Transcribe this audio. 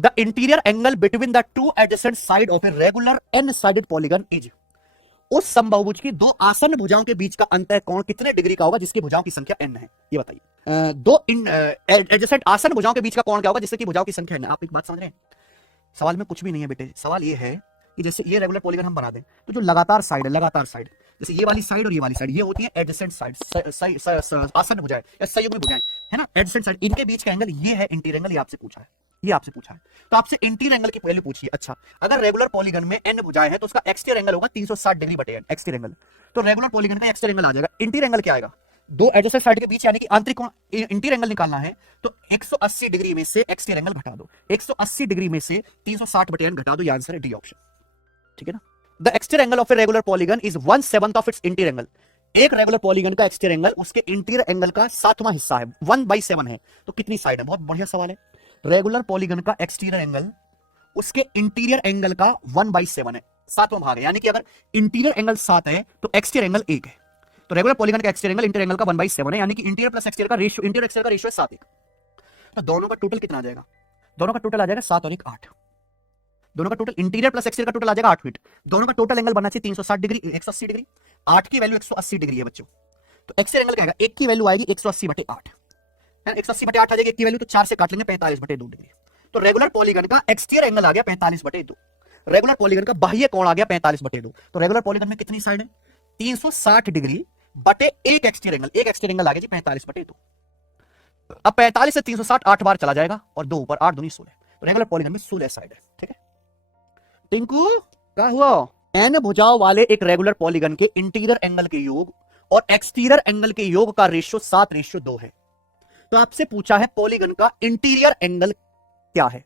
The interior angle between the two adjacent side of a regular n sided polygon is, उस समबाहुभुज की दो आसन्न भुजाओं के बीच का अंतः कोण कितने डिग्री का होगा जिसकी भुजाओं की संख्या n है? ये बताइए। दो एडजेसेंट आसन्न भुजाओं के बीच का कोण क्या होगा जिससे कि भुजाओं की संख्या n है? आप एक बात समझ रहे हैं, सवाल में कुछ भी नहीं है बेटे। सवाल ये है कि जैसे ये रेगुलर पॉलीगन हम बना दें तो जो लगातार साइड है, लगातार साइड जैसे ये वाली साइड और ये वाली साइड, ये होती है एडजेसेंट साइड, आसन्न भुजाएं या संयुग्मी भुजाएं, है ना, एडजेसेंट साइड, इनके बीच का एंगल ये है इंटीरियर एंगल। ये आपसे पूछा है, ये आपसे पूछा है, तो आपसे इंटीरियर एंगल की वैल्यू पूछिए। अच्छा, अगर रेगुलर पॉलीगन में n भुजाएं हैं तो उसका एक्सटीरियर एंगल होगा 360 डिग्री बटे n एक्सटीरियर एंगल। तो रेगुलर पॉलीगन का एक्सटीरियर एंगल आ जाएगा। इंटीरियर एंगल क्या आएगा? दो एडजेसेंट साइड के बीच यानी कि आंतरिक कोण इंटीरियर एंगल निकालना है तो 180 डिग्री में से एक्सटीरियर एंगल घटा दो, 180 डिग्री में से 360 बटे n घटा दो, ये आंसर है डी ऑप्शन। ठीक है ना। The exterior angle of a regular polygon is 1/7 of its interior angle. एक रेगुलर पॉलीगन का एक्सटीरियर एंगल उसके इंटीरियर एंगल का 7वां हिस्सा है, 1/7 है। तो कितनी साइड है? बहुत बढ़िया सवाल है। रेगुलर पॉलीगन का एक्सटीरियर एंगल उसके इंटीरियर एंगल का 1/7 है, 7वां भाग है। यानी कि अगर इंटीरियर एंगल 7 है तो एक्सटीरियर एंगल 1 है। तो रेगुलर पॉलीगन का एक्सटीरियर एंगल इंटीरियर एंगल का 1/7 है, यानी कि इंटीरियर प्लस एक्सटीरियर का रेशियो, इंटीरियर एक्सटीरियर का रेशियो है 7:1। तो दोनों का टोटल कितना आ जाएगा? दोनों का टोटल आ जाएगा 7 और 1 8। दोनों का टोटल इंटीरियर प्लस एक्सटीरियर का टोटल आ जाएगा 8 फीट। दोनों का टोटल एंगल बनना चाहिए 360 डिग्री, 180 डिग्री। 8 की वैल्यू 180 डिग्री है बच्चों, तो एक्सटीरियर एंगल क्या आएगा? 1 की वैल्यू आएगी 180 बटे 8 है, 180 बटे 8 आ जाएगी 1 की वैल्यू, तो 4 से काट लेंगे 45 बटे 2 डिग्री। तो रेगुलर पॉलीगन का एक्सटीरियर एंगल आ गया 45 बटे 2, रेगुलर पॉलीगन का बाह्य कोण आ गया 45 बटे 2। तो रेगुलर पॉलीगन में कितनी साइड है? 360 डिग्री बटे एक एक्सटीरियर एंगल, एक एक्सटीरियर एंगल आ गया जी 45 बटे 2। अब 45 से 360 8 बार चला जाएगा और 2 ऊपर, 8 दूनी 16। तो रेगुलर पॉलीगन में 16 साइड है। ठीक है टिंकू, क्या हुआ? एन भुजाओं वाले एक रेगुलर पॉलीगन के इंटीरियर एंगल के योग और एक्सटीरियर एंगल के योग का रेशियो 7:2 है। तो आपसे पूछा है पॉलीगन का इंटीरियर एंगल क्या है?